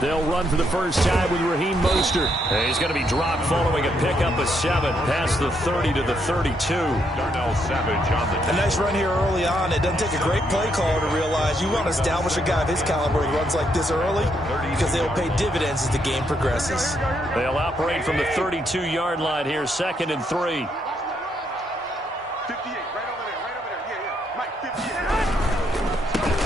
They'll run for the first time with Raheem Mostert. And he's going to be dropped following a pickup of 7 past the 30 to the 32. Darnell Savage on the A nice run here early on. It doesn't take a great play caller to realize you want to establish a guy of his caliber who runs like this early because they'll pay dividends as the game progresses. They'll operate from the 32-yard line here, 2nd and 3.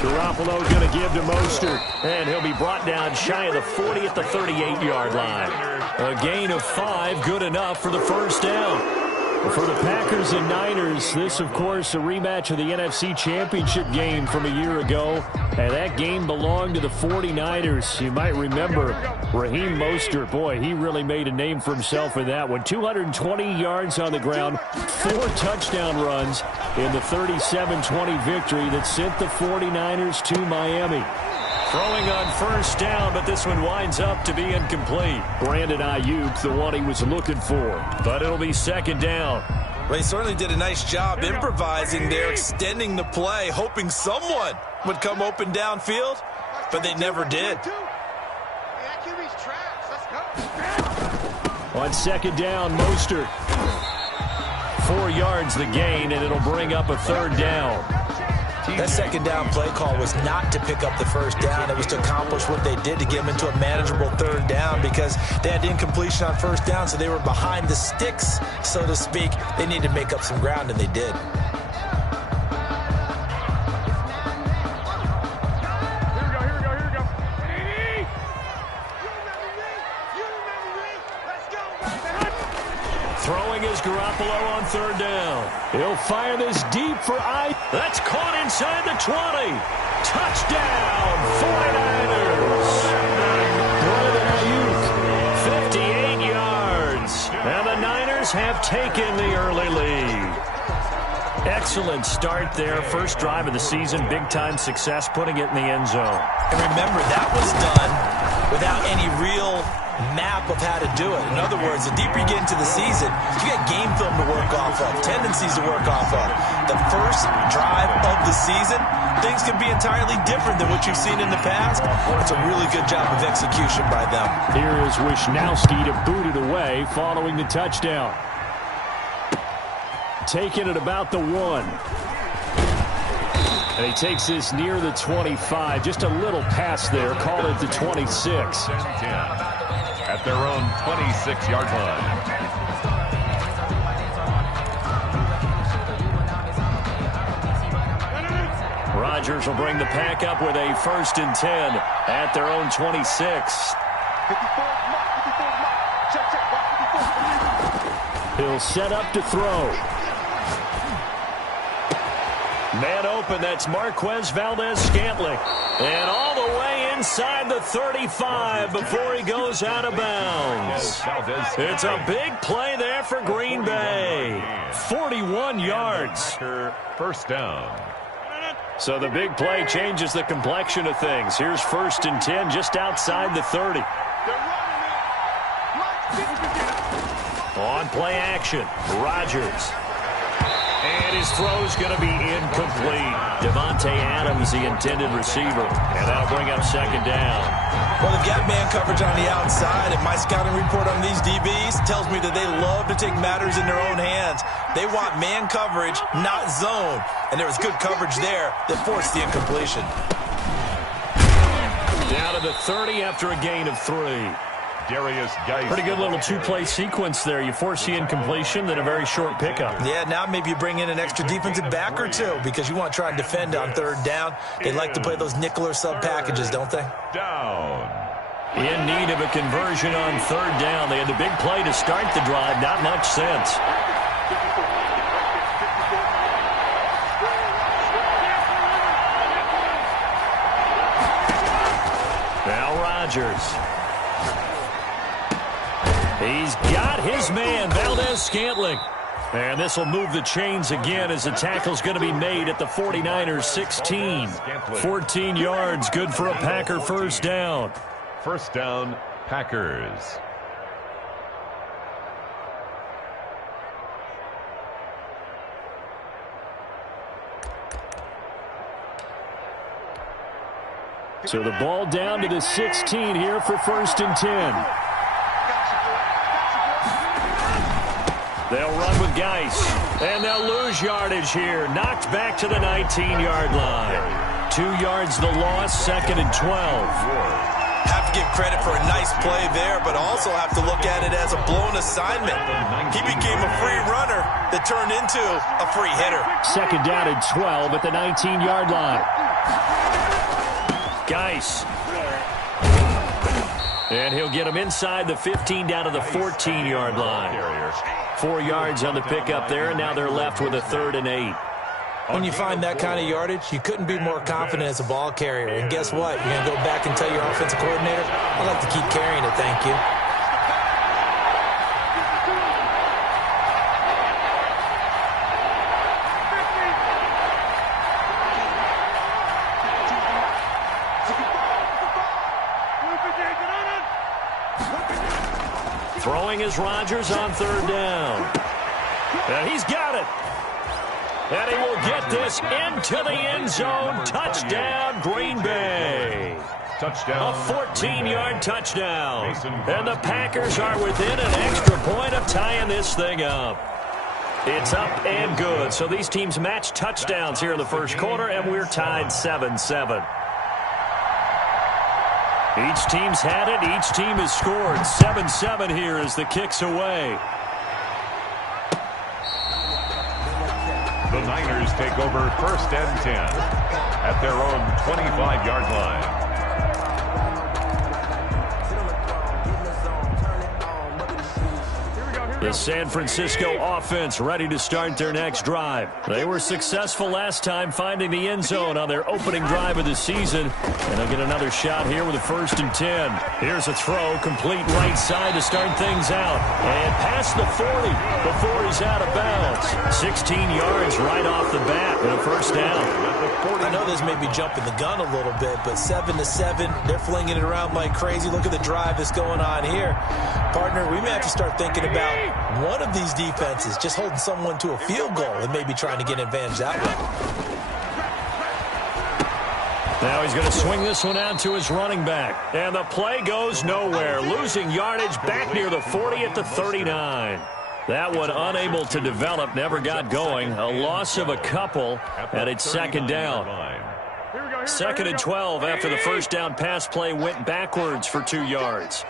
Garoppolo's going to give to Mostert, and he'll be brought down shy of the 40 at the 38-yard line. A gain of 5, good enough for the first down. For the Packers and Niners, this, of course, a rematch of the NFC Championship game from a year ago. And that game belonged to the 49ers. You might remember Raheem Mostert. Boy, he really made a name for himself in that one. 220 yards on the ground, 4 touchdown runs in the 37-20 victory that sent the 49ers to Miami. Throwing on first down, but this one winds up to be incomplete. Brandon Ayuk, the one he was looking for. But it'll be 2nd down. Well, he certainly did a nice job improvising there, extending the play, hoping someone would come open downfield, but they never did. On 2nd down, Mostert. 4 yards the gain, and it'll bring up a 3rd down. That 2nd down play call was not to pick up the first down. It was to accomplish what they did to get them into a manageable 3rd down because they had incompletion on first down, so they were behind the sticks, so to speak. They needed to make up some ground, and they did. Throwing is Garoppolo on 3rd down. He'll fire this deep for That's caught inside the 20. Touchdown, 49ers. Brandon Ayuk, 58 yards. And the Niners have taken the early lead. Excellent start there. First drive of the season. Big-time success putting it in the end zone. And remember, that was done without any real map of how to do it. In other words, the deeper you get into the season, you got game film to work off of, tendencies to work off of. The first drive of the season, things can be entirely different than what you've seen in the past. It's a really good job of execution by them. Here is Wisnowski to boot it away following the touchdown. Taking it about the 1. And he takes this near the 25. Just a little pass there. Call it the 26. At their own 26-yard line. Rodgers will bring the pack up with a 1st and 10 at their own 26. He'll set up to throw. Man open, that's Marquez Valdez-Scantling. And all the way inside the 35 before he goes out of bounds. It's a big play there for Green Bay. 41 yards. First down. So the big play changes the complexion of things. Here's 1st and 10 just outside the 30. On play action, Rodgers. And his throw's going to be incomplete. Devontae Adams, the intended receiver. And that'll bring up 2nd down. Well, they've got man coverage on the outside, and my scouting report on these DBs tells me that they love to take matters in their own hands. They want man coverage, not zone. And there was good coverage there that forced the incompletion. Down to the 30 after a gain of 3. Pretty good little 2-play sequence there. You force the incompletion, then a very short pickup. Yeah, now maybe you bring in an extra defensive back or 2 because you want to try and defend on 3rd down. They like to play those nickel or sub packages, don't they? Down. In need of a conversion on 3rd down. They had the big play to start the drive. Not much sense. Now Rodgers. He's got his man, Valdez-Scantling. And this will move the chains again as the tackle's going to be made at the 49ers 16. 14 yards, good for a Packer first down. First down, Packers. So the ball down to the 16 here for 1st and 10. They'll run with Geis, and they'll lose yardage here. Knocked back to the 19-yard line. 2 yards the loss, 2nd and 12. Have to give credit for a nice play there, but also have to look at it as a blown assignment. He became a free runner that turned into a free hitter. 2nd down and 12 at the 19-yard line. Geis. And he'll get him inside the 15 down to the 14-yard line. 4 yards on the pickup there, and now they're left with a 3rd and 8. When you find that kind of yardage, you couldn't be more confident as a ball carrier. And guess what? You're going to go back and tell your offensive coordinator, I'd like to keep carrying it, thank you. Throwing is Rodgers on 3rd down. And he's got it. And he will get this into the end zone. Touchdown, Green Bay. Touchdown. A 14-yard touchdown. And the Packers are within an extra point of tying this thing up. It's up and good. So these teams match touchdowns here in the first quarter, and we're tied 7-7. Each team's had it. Each team has scored. 7-7 here as the kick's away. The Niners take over 1st and 10 at their own 25-yard line. The San Francisco offense ready to start their next drive. They were successful last time finding the end zone on their opening drive of the season. And they'll get another shot here with a 1st and 10. Here's a throw, complete right side to start things out. And past the 40 before he's out of bounds. 16 yards right off the bat and a 1st down. I know this may be jumping the gun a little bit, but 7-7, they're flinging it around like crazy. Look at the drive that's going on here. Partner, we may have to start thinking about one of these defenses just holding someone to a field goal and maybe trying to get an advantage that way. Now he's going to swing this one out to his running back. And the play goes nowhere. Losing yardage back near the 40 at the 39. That one unable to develop, never got going. A loss of a couple, and it's 2nd down. 2nd and 12 after the 1st down pass play went backwards for 2 yards.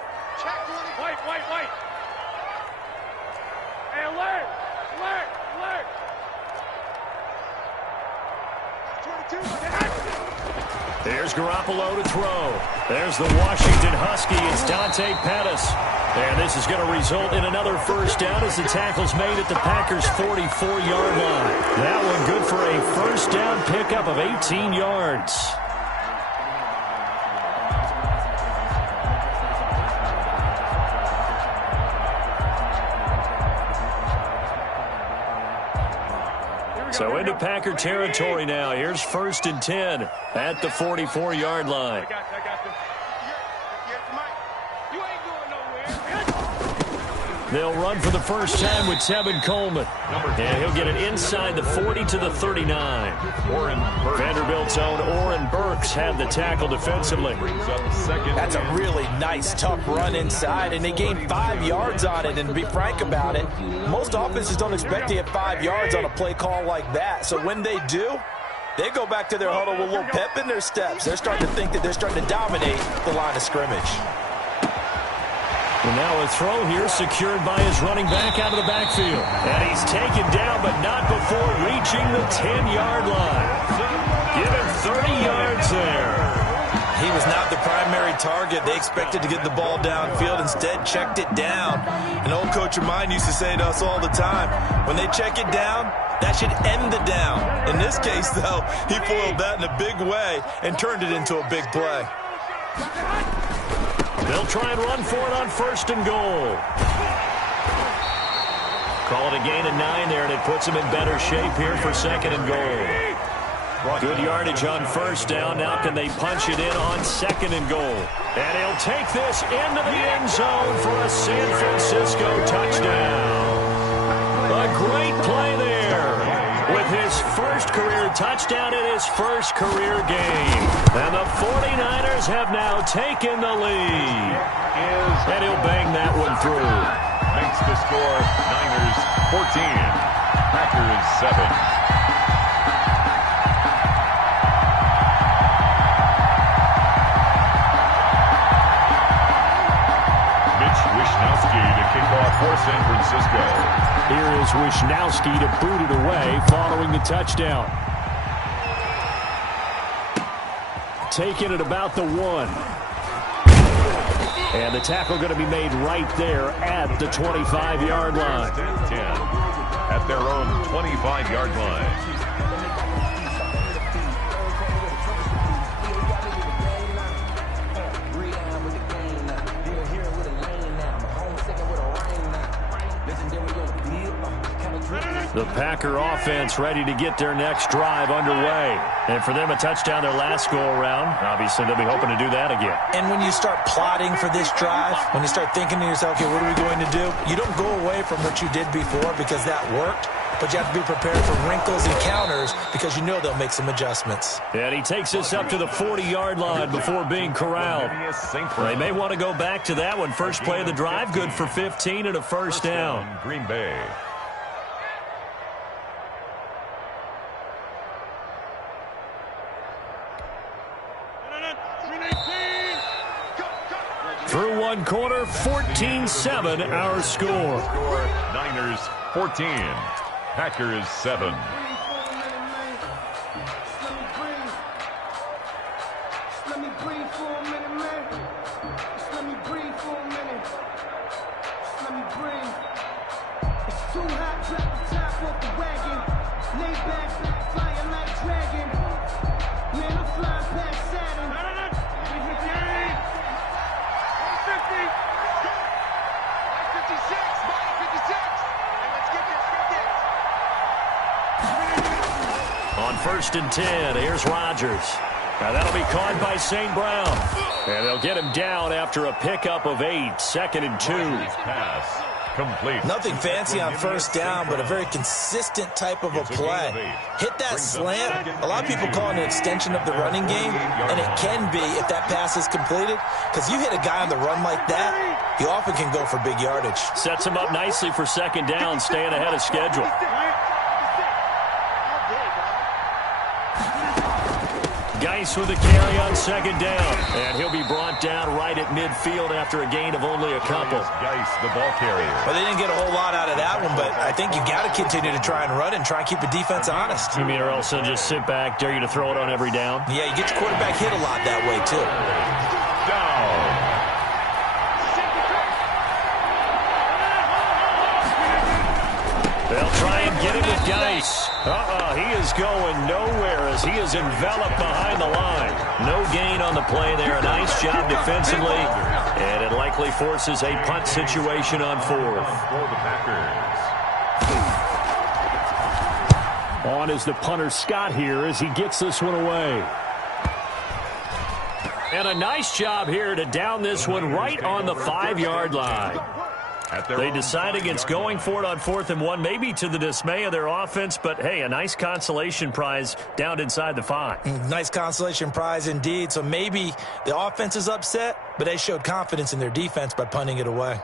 There's Garoppolo to throw. There's the Washington Husky. It's Dante Pettis. And this is going to result in another 1st down as the tackle's made at the Packers' 44-yard line. That one good for a 1st down pickup of 18 yards. So into Packer territory now. Here's 1st and 10 at the 44-yard line. They'll run for the first time with Tevin Coleman. And he'll get it inside the 40 to the 39. Vanderbilt's own Oren Burks had the tackle defensively. That's a really nice, tough run inside, and they gained 5 yards on it. And to be frank about it, most offenses don't expect to get 5 yards on a play call like that. So when they do, they go back to their huddle with a little pep in their steps. They're starting to think that they're starting to dominate the line of scrimmage. And now a throw here secured by his running back out of the backfield. And he's taken down, but not before reaching the 10-yard line. Give him 30 yards there. He was not the primary target. They expected to get the ball downfield. Instead, checked it down. An old coach of mine used to say to us all the time, when they check it down, that should end the down. In this case, though, he foiled that in a big way and turned it into a big play. They'll try and run for it on 1st and goal. Call it a gain of 9 there, and it puts them in better shape here for 2nd and goal. Good yardage on 1st down. Now can they punch it in on 2nd and goal? And he'll take this into the end zone for a San Francisco touchdown. A great play there with his first career touchdown in his first career game. And the 49ers have now taken the lead. And he'll bang that one through. Makes the score Niners 14, Packers 7. To kick off for San Francisco. Here is Wishnowski to boot it away following the touchdown. Taking it about the 1. And the tackle going to be made right there at the 25-yard line. 10 at their own 25-yard line. The Packer offense ready to get their next drive underway. And for them, a touchdown their last go-around. Obviously, they'll be hoping to do that again. And when you start plotting for this drive, when you start thinking to yourself, okay, what are we going to do? You don't go away from what you did before because that worked. But you have to be prepared for wrinkles and counters because you know they'll make some adjustments. And he takes us up to the 40-yard line before being corralled. They may want to go back to that one. First play of the drive, good for 15 and a first down. Green Bay. Through one quarter, 14-7 our score. Niners 14, Packers 7. First and 10. Here's Rodgers. Now that'll be caught by St. Brown. And they'll get him down after a pickup of 8. 2nd and 2. Pass complete. Nothing fancy on first down, but a very consistent type of a play. Hit that slant. A lot of people call it an extension of the running game, and it can be if that pass is completed, because you hit a guy on the run like that, he often can go for big yardage. Sets him up nicely for second down, staying ahead of schedule. Geis with a carry on second down. And he'll be brought down right at midfield after a gain of only a couple. Geis, the ball carrier. Well, they didn't get a whole lot out of that one, but I think you got to continue to try and run and try and keep the defense honest. You mean or else they'll just sit back, dare you to throw it on every down? Yeah, you get your quarterback hit a lot that way, too. Down. They'll try and get him with Geis. He is going nowhere as he is enveloped behind the line. No gain on the play there. A nice job defensively. And it likely forces a punt situation on 4th. For the Packers. On is the punter Scott here as he gets this one away. And a nice job here to down this one right on the 5-yard line. They decide against going for it on 4th and 1, maybe to the dismay of their offense, but hey, a nice consolation prize down inside the 5. Nice consolation prize indeed. So maybe the offense is upset, but they showed confidence in their defense by punting it away.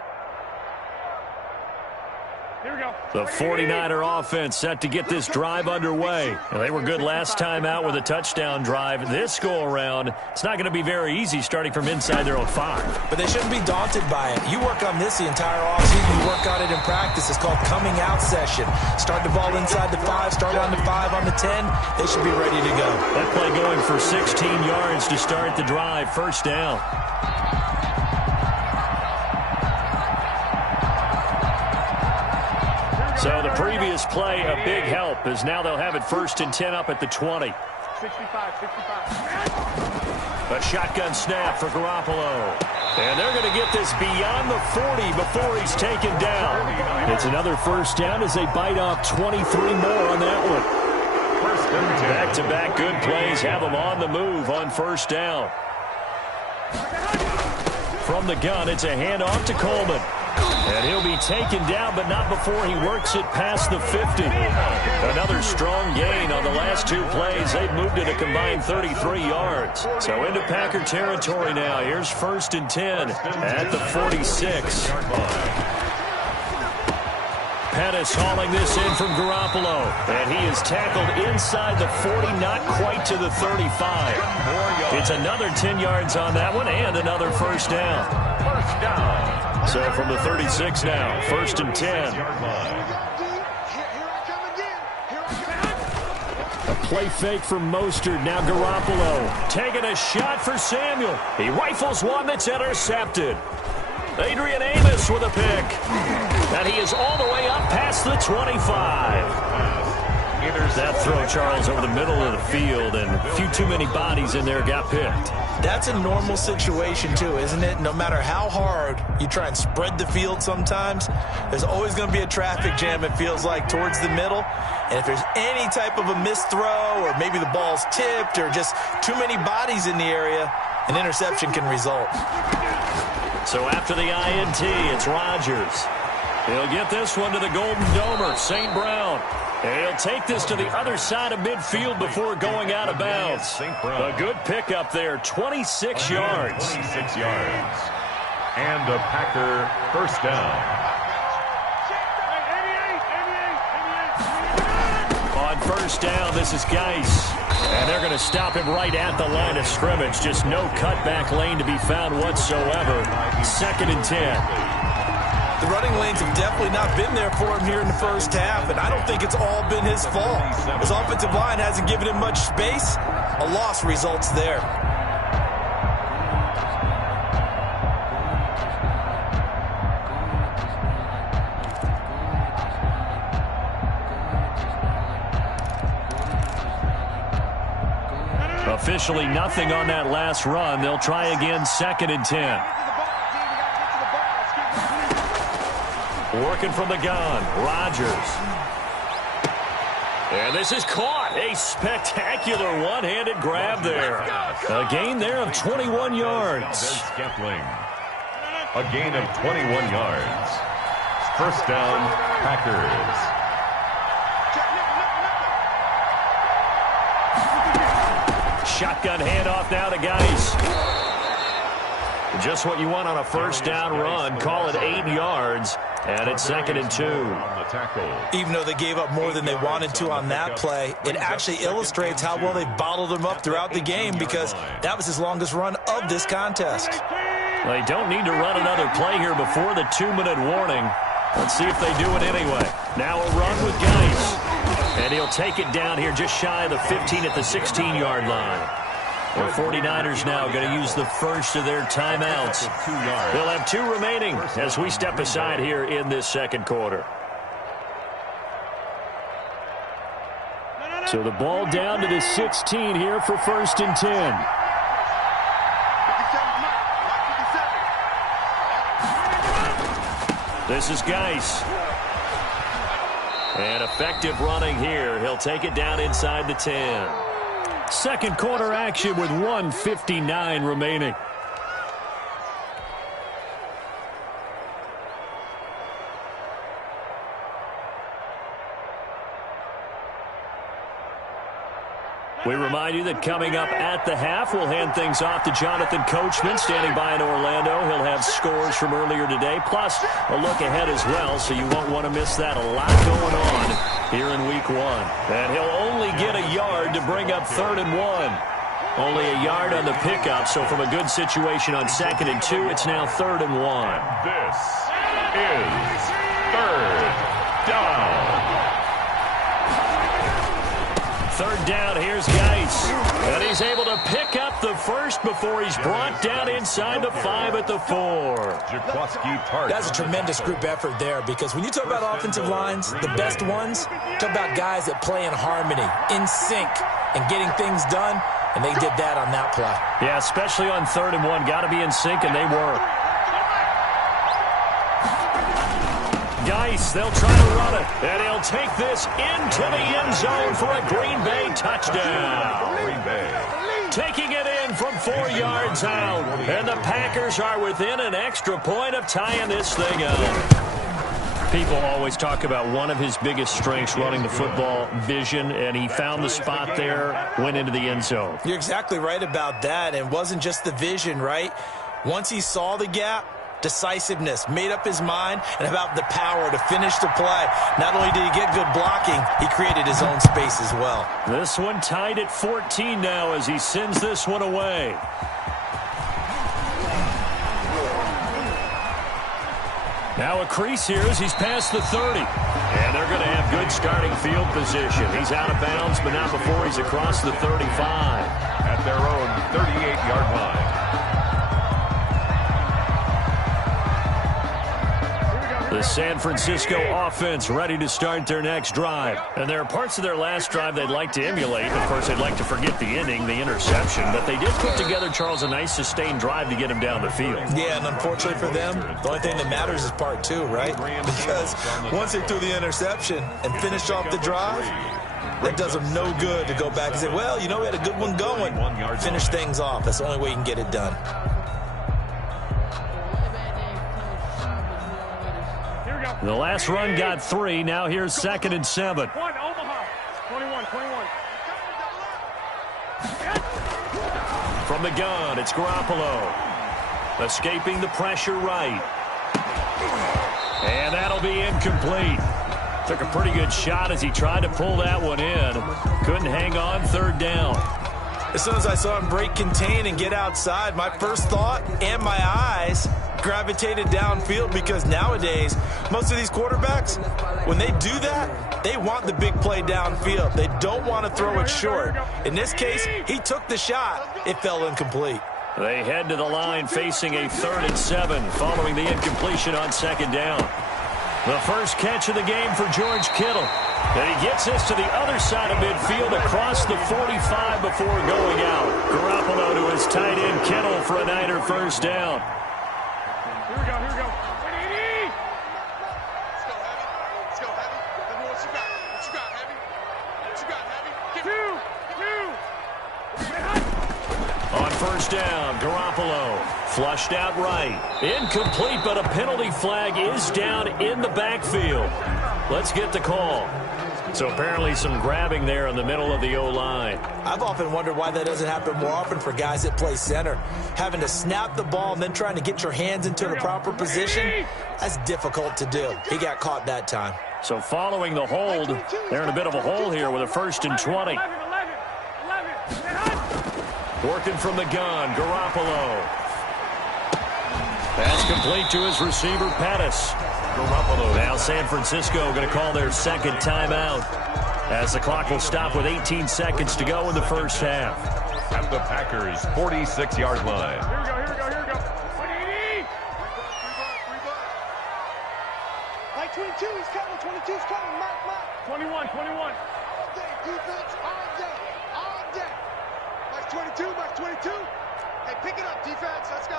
The 49er offense set to get this drive underway. And they were good last time out with a touchdown drive. This go-around, it's not going to be very easy starting from inside their own 5. But they shouldn't be daunted by it. You work on this the entire offseason. You work on it in practice. It's called coming out session. Start the ball inside the 5, start on the 5, on the 10. They should be ready to go. That play going for 16 yards to start the drive. First down. So the previous play, a big help, as now they'll have it 1st and 10 up at the 20. 65. A shotgun snap for Garoppolo. And they're going to get this beyond the 40 before he's taken down. It's another first down as they bite off 23 more on that one. Back-to-back good plays have them on the move on first down. From the gun, it's a handoff to Coleman. And he'll be taken down, but not before he works it past the 50. Another strong gain on the last two plays. They've moved it a combined 33 yards. So into Packer territory now. Here's 1st and 10 at the 46. Pettis hauling this in from Garoppolo. And he is tackled inside the 40, not quite to the 35. It's another 10 yards on that one and another first down. First down. So from the 36 now, 1st and 10. A play fake from Mostert. Now Garoppolo taking a shot for Samuel. He rifles one that's intercepted. Adrian Amos with a pick. And he is all the way up past the 25. That throw, Charles, over the middle of the field, and a few too many bodies in there got picked. That's a normal situation, too, isn't it? No matter how hard you try and spread the field sometimes, there's always going to be a traffic jam, it feels like, towards the middle. And if there's any type of a missed throw, or maybe the ball's tipped, or just too many bodies in the area, an interception can result. So after the INT, it's Rodgers. He'll get this one to the Golden Domer, St. Brown. And he'll take this to the other side of midfield before going out of bounds. A good pickup there, 26 yards. 26 yards. And a Packer first down. On first down, this is Geis. And they're going to stop him right at the line of scrimmage. Just no cutback lane to be found whatsoever. 2nd and 10. The running lanes have definitely not been there for him here in the first half, and I don't think it's all been his fault. His offensive line hasn't given him much space. A loss results there. Officially nothing on that last run. They'll try again, 2nd and 10. Working from the gun, Rodgers. And this is caught. A spectacular one-handed grab there. A gain there of 21 yards. A gain of 21 yards. First down, Packers. Shotgun handoff now to Geis. Just what you want on a first down run. Call it 8 yards. And it's 2nd and 2. Even though they gave up more than they wanted to on that play, it actually illustrates how well they bottled him up throughout the game, because that was his longest run of this contest. They don't need to run another play here before the 2-minute warning. Let's see if they do it anyway. Now a run with Geis. And he'll take it down here just shy of the 15 at the 16-yard line. The 49ers now going to use the first of their timeouts. They'll have 2 remaining as we step aside here in this second quarter. So the ball down to the 16 here for 1st and 10. This is Geis. And effective running here. He'll take it down inside the 10. Second quarter action with 1:59 remaining. We remind you that coming up at the half, we'll hand things off to Jonathan Coachman, standing by in Orlando. He'll have scores from earlier today, plus a look ahead as well, so you won't want to miss that. A lot going on here in Week 1. And he'll only get a yard to bring up 3rd and 1. Only a yard on the pickup, so from a good situation on 2nd and 2, it's now 3rd and 1. This is 3rd down. 3rd down, here's Geis. And he's able to pick up the first before he's brought down inside the 5 at the 4. That's a tremendous group effort there, because when you talk about offensive lines, the best ones, talk about guys that play in harmony, in sync, and getting things done, and they did that on that play. Yeah, especially on 3rd and 1. Got to be in sync, and they were. Geis, they'll try to run it, and he'll take this into the end zone for a Green Bay touchdown. Green Bay. Taking it again from 4 yards out. And the Packers are within an extra point of tying this thing up. People always talk about one of his biggest strengths running the football, vision, and he found the spot there, went into the end zone. You're exactly right about that. And it wasn't just the vision, right? Once he saw the gap, decisiveness, made up his mind, and about the power to finish the play. Not only did he get good blocking, he created his own space as well. This one tied at 14 now as he sends this one away. Now a crease here as he's past the 30. And they're going to have good starting field position. He's out of bounds, but not before he's across the 35. At their own 38-yard line. The San Francisco offense ready to start their next drive. And there are parts of their last drive they'd like to emulate. Of course, they'd like to forget the inning, the interception. But they did put together, Charles, a nice sustained drive to get him down the field. Yeah, and unfortunately for them, the only thing that matters is part two, right? Because once they threw the interception and finished off the drive, that does them no good to go back and say, well, you know, we had a good one going. Finish things off. That's the only way you can get it done. The last run got 3. Now here's 2nd and 7. From the gun, it's Garoppolo. Escaping the pressure right. And that'll be incomplete. Took a pretty good shot as he tried to pull that one in. Couldn't hang on, 3rd down. As soon as I saw him break contain and get outside, my first thought and my eyes gravitated downfield, because nowadays, most of these quarterbacks, when they do that, they want the big play downfield. They don't want to throw it short. In this case, he took the shot. It fell incomplete. They head to the line facing a 3rd and 7 following the incompletion on 2nd down. The first catch of the game for George Kittle. And he gets this to the other side of midfield across the 45 before going out. Garoppolo to his tight end Kittle for a Niner first down. Here we go, here we go. Let's go, Heavy. Let me know what you got. What you got, Heavy? What you got, Heavy? Two. On first down, Garoppolo flushed out right. Incomplete, but a penalty flag is down in the backfield. Let's get the call. So apparently some grabbing there in the middle of the O-line. I've often wondered why that doesn't happen more often for guys that play center. Having to snap the ball and then trying to get your hands into the proper position, that's difficult to do. He got caught that time. So following the hold, they're in a bit of a hole here with a 1st and 20. Working from the gun, Garoppolo. Pass complete to his receiver, Pettis. Now San Francisco going to call their 2nd timeout as the clock will stop with 18 seconds to go in the first half. At the Packers' 46-yard line. Here we go, here we go, here we go. 180. 22, he's coming, 22's coming, Mark. 21. All day, defense, all day. Max 22. Hey, pick it up, defense, let's go.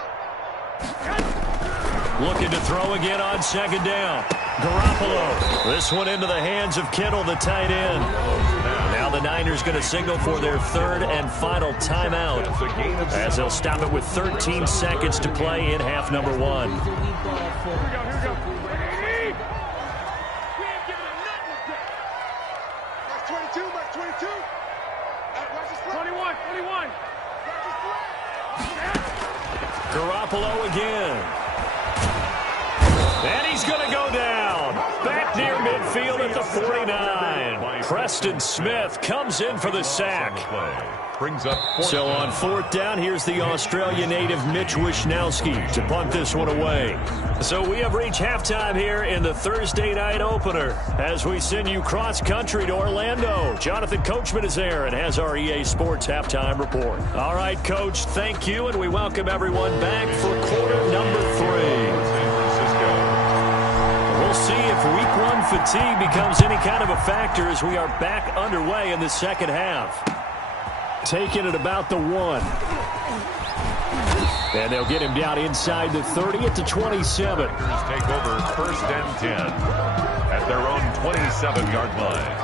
Looking to throw again on 2nd down. Garoppolo. This one into the hands of Kittle, the tight end. Now the Niners going to signal for their 3rd and final timeout as they'll stop it with 13 seconds to play in half number 1. Here we go. We ain't giving him nothing. Max 22. Watch his flag. 21. Watch his flag. Garoppolo again. And he's going to go down. Back near midfield at the 49. Preston Smith comes in for the sack. Brings up So on 4th down, here's the Australia native Mitch Wishnowsky to punt this one away. So we have reached halftime here in the Thursday night opener as we send you cross-country to Orlando. Jonathan Coachman is there and has our EA Sports halftime report. All right, Coach, thank you, and we welcome everyone back for quarter number 3. We'll see if week 1 fatigue becomes any kind of a factor as we are back underway in the second half. Taking it about the 1. And they'll get him down inside the 30 at the 27. Take over 1st and 10 at their own 27-yard line.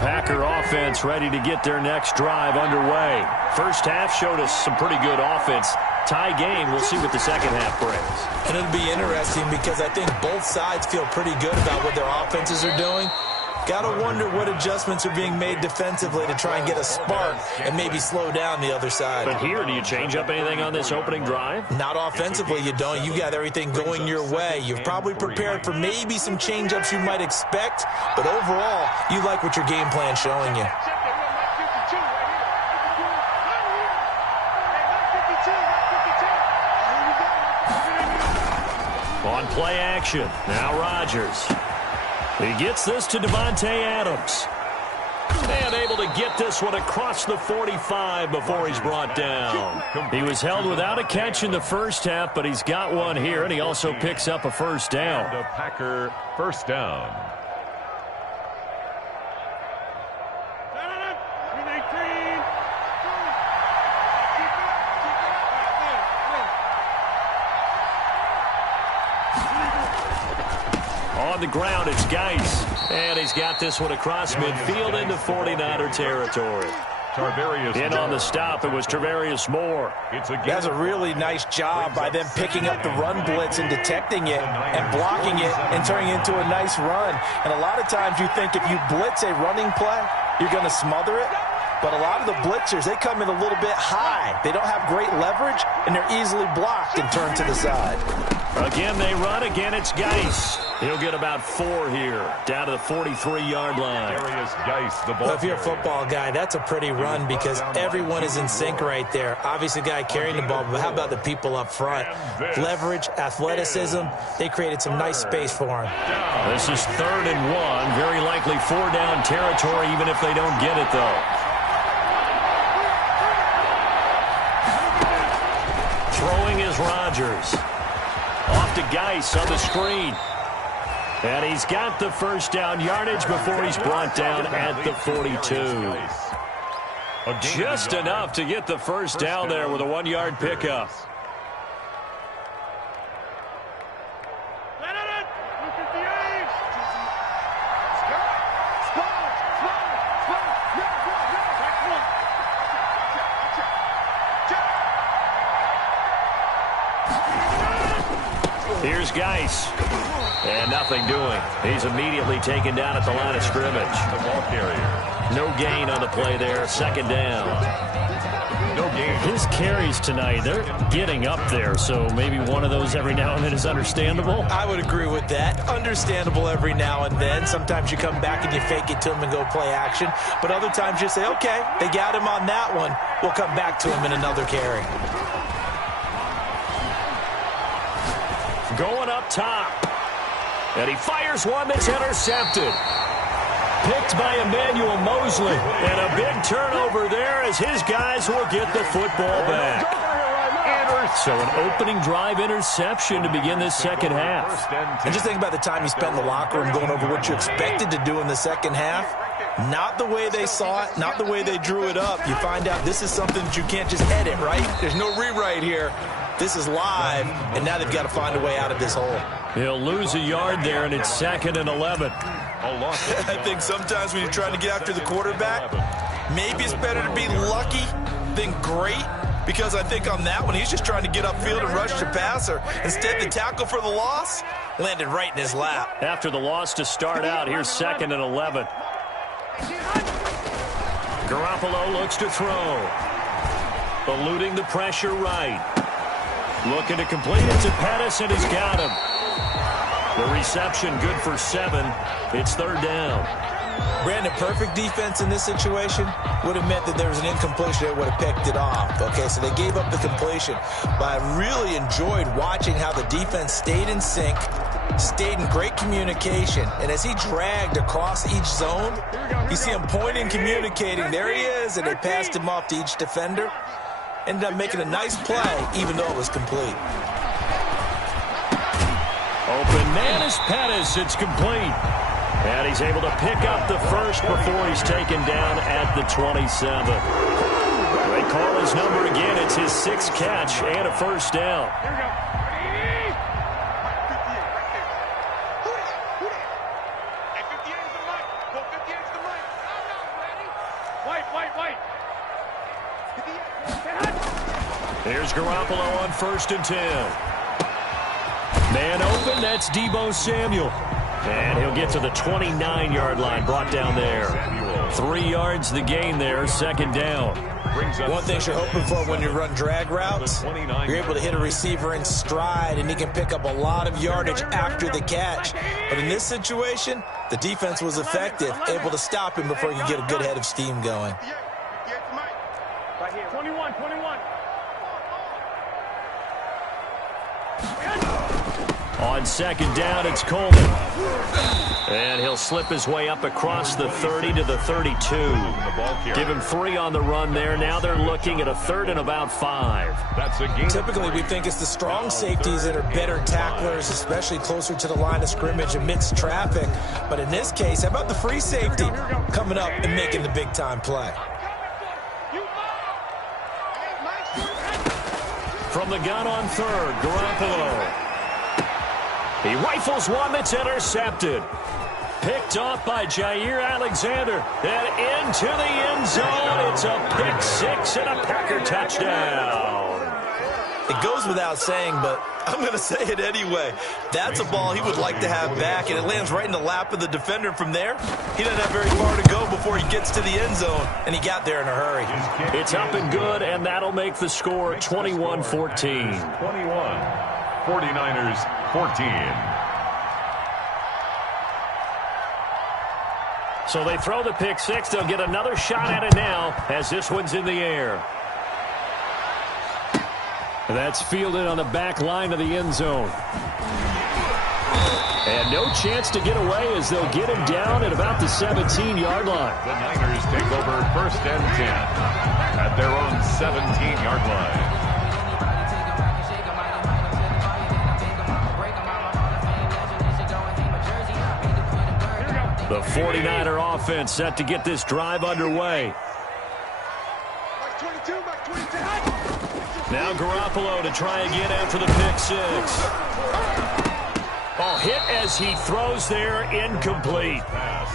Packer offense ready to get their next drive underway. First half showed us some pretty good offense. Tie game. We'll see what the second half brings. And it'll be interesting because I think both sides feel pretty good about what their offenses are doing. Got to wonder what adjustments are being made defensively to try and get a spark and maybe slow down the other side. But here, do you change up anything on this opening drive? Not offensively, you don't. You got everything going your way. You've probably prepared for maybe some change-ups you might expect, but overall, you like what your game plan's showing you. On play action, now Rodgers. He gets this to Devontae Adams. And able to get this one across the 45 before he's brought down. He was held without a catch in the first half, but he's got one here, and he also picks up a first down. The Packer first down. On the ground, it's Geis. And he's got this one across midfield into 49er territory. In on the stop, it was Tarvarius Moore. That's a really nice job by them picking up the run blitz and detecting it and blocking it and turning it into a nice run. And a lot of times you think if you blitz a running play, you're going to smother it. But a lot of the blitzers, they come in a little bit high. They don't have great leverage, and they're easily blocked and turned to the side. Again, they run. Again, it's Geis. He'll get about 4 here, down to the 43-yard line. Well, if you're a football guy, that's a pretty run because everyone is in sync right there. Obviously, the guy carrying the ball, but how about the people up front? Leverage, athleticism, they created some nice space for him. This is 3rd and 1. Very likely 4-down territory, even if they don't get it, though. Throwing is Rodgers. Off to Geis on the screen. And he's got the first down yardage before he's brought down at the 42. Just enough to get the first down there with a 1-yard pickup. Here's Geis. And nothing doing. He's immediately taken down at the line of scrimmage. The ball carrier. No gain on the play there. 2nd down. No gain. His carries tonight, they're getting up there, so maybe one of those every now and then is understandable. I would agree with that. Understandable every now and then. Sometimes you come back and you fake it to him and go play action. But other times you say, okay, they got him on that one. We'll come back to him in another carry. Going up top. And he fires one that's intercepted. Picked by Emmanuel Mosley. And a big turnover there as his guys will get the football back. So an opening drive interception to begin this second half. And just think about the time you spent in the locker room going over what you expected to do in the second half. Not the way they saw it, not the way they drew it up. You find out this is something that you can't just edit, right? There's no rewrite here. This is live, and now they've got to find a way out of this hole. He'll lose a yard there, and it's 2nd and 11. I think sometimes when you're trying to get after the quarterback, maybe it's better to be lucky than great, because I think on that one, he's just trying to get upfield and rush the passer. Instead, the tackle for the loss landed right in his lap. After the loss to start out, here's 2nd and 11. Garoppolo looks to throw. Eluding the pressure right. Looking to complete it to Pettis, and he's got him. The reception good for 7. It's 3rd down. Brandon, perfect defense in this situation would have meant that there was an incompletion that would have picked it off. Okay, so they gave up the completion. But I really enjoyed watching how the defense stayed in sync, stayed in great communication. And as he dragged across each zone, you see him pointing, communicating. There he is, and they passed him off to each defender. Ended up making a nice play, even though it was complete. Open man is Pettis. It's complete. And he's able to pick up the first before he's taken down at the 27. They call his number again. It's his 6th catch and a first down. Here's Garoppolo on 1st and 10. Man open, that's Deebo Samuel. And he'll get to the 29-yard line, brought down there. 3 yards the gain there, 2nd down. One thing you're hoping for when you run drag routes, you're able to hit a receiver in stride, and he can pick up a lot of yardage after the catch. But in this situation, the defense was effective, able to stop him before he could get a good head of steam going. Right here. 21. On 2nd down, it's Coleman. And he'll slip his way up across the 30 to the 32. Give him 3 on the run there. Now they're looking at a 3rd and about 5. Typically, we think it's the strong safeties that are better tacklers, especially closer to the line of scrimmage amidst traffic. But in this case, how about the free safety coming up and making the big-time play? From the gun on 3rd, Garoppolo. He rifles one that's intercepted. Picked off by Jair Alexander. And into the end zone. It's a pick 6 and a Packer touchdown. It goes without saying, but I'm going to say it anyway. That's a ball he would like to have back, and it lands right in the lap of the defender. From there, he doesn't have very far to go before he gets to the end zone, and he got there in a hurry. It's up and good, and that'll make the score 21-14. 21, 49ers 14. So they throw the pick 6. They'll get another shot at it now as this one's in the air. That's fielded on the back line of the end zone. And no chance to get away as they'll get him down at about the 17-yard line. The Niners take over 1st and 10 at their own 17-yard line. The 49er offense set to get this drive underway. Now Garoppolo to try again after the pick 6. Oh, hit as he throws there, incomplete.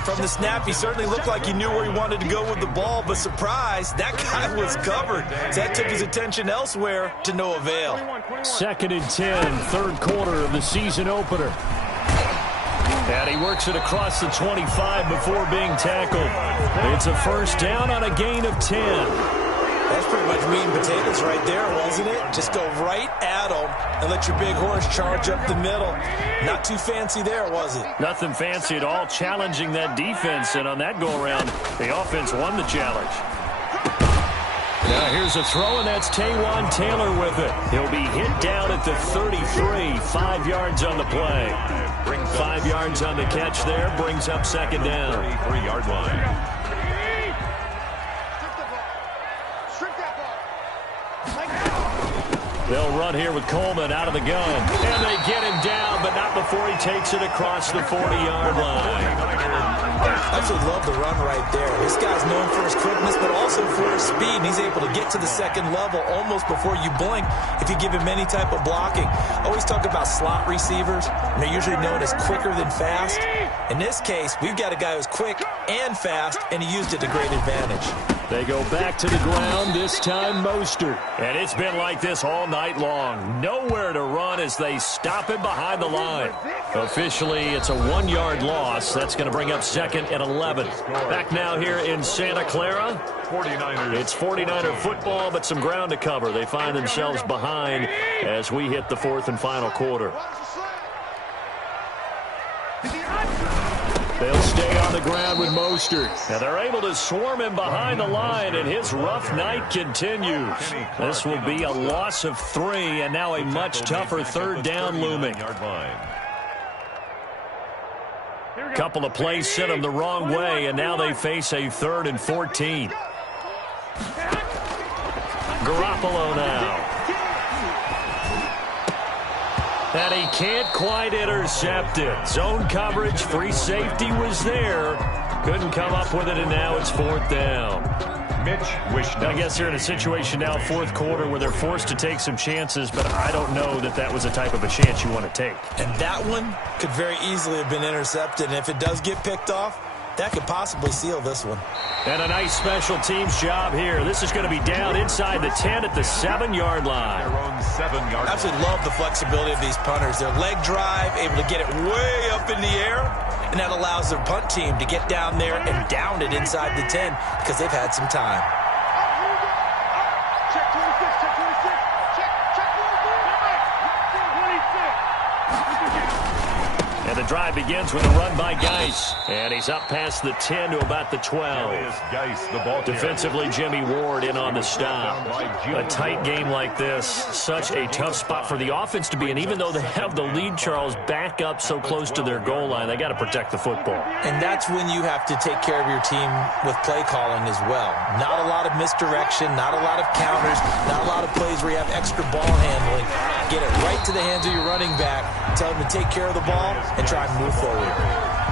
From the snap, he certainly looked like he knew where he wanted to go with the ball, but surprise, that guy was covered. So that took his attention elsewhere to no avail. 2nd and 10, 3rd quarter of the season opener. And he works it across the 25 before being tackled. It's a 1st down on a gain of 10. That's pretty much meat and potatoes right there, wasn't it? Just go right at him and let your big horse charge up the middle. Not too fancy there, was it? Nothing fancy at all, challenging that defense. And on that go-around, the offense won the challenge. Now here's a throw, and that's Taywan Taylor with it. He'll be hit down at the 33, 5 yards on the play. 5 yards on the catch there, brings up 2nd down. 33-yard line. They'll run here with Coleman out of the gun. And they get him down, but not before he takes it across the 40-yard line. I absolutely love the run right there. This guy's known for his quickness, but also for his speed. And he's able to get to the 2nd level almost before you blink if you give him any type of blocking. I always talk about slot receivers, and they're usually known as quicker than fast. In this case, we've got a guy who's quick and fast, and he used it to great advantage. They go back to the ground, this time Mostert. And it's been like this all night long. Nowhere to run as they stop him behind the line. Officially, it's a 1-yard loss. That's going to bring up 2nd and 11. Back now here in Santa Clara. 49ers. It's 49er football, but some ground to cover. They find themselves behind as we hit the 4th and final quarter. They'll stay on the ground with Mostert. And they're able to swarm him behind the line, and his rough night continues. This will be a loss of 3, and now a much tougher 3rd down looming. Couple of plays sent them the wrong way, and now they face a 3rd and 14. Garoppolo now. And he can't quite intercept it. Zone coverage, free safety was there. Couldn't come up with it, and now it's 4th down. I guess they're in a situation now, 4th quarter, where they're forced to take some chances, but I don't know that that was the type of a chance you want to take. And that one could very easily have been intercepted. And if it does get picked off, that could possibly seal this one. And a nice special teams job here. This is going to be down inside the 10 at the 7-yard line. Their own 7-yard line. Absolutely love the flexibility of these punters. Their leg drive, able to get it way up in the air, and that allows their punt team to get down there and down it inside the 10 because they've had some time. Check 26, check 26. Check 26. And the drive begins with a run by Geis. And he's up past the 10 to about the 12. Geis, the ball Defensively, Jimmy Ward in on the stop. A tight game like this, such a tough spot for the offense to be in. Even though they have the lead, Charles, back up so close to their goal line, they got to protect the football. And that's when you have to take care of your team with play calling as well. Not a lot of misdirection, not a lot of counters, not a lot of plays where you have extra ball handling. Get it right to the hands of your running back, tell him to take care of the ball, and try and move forward.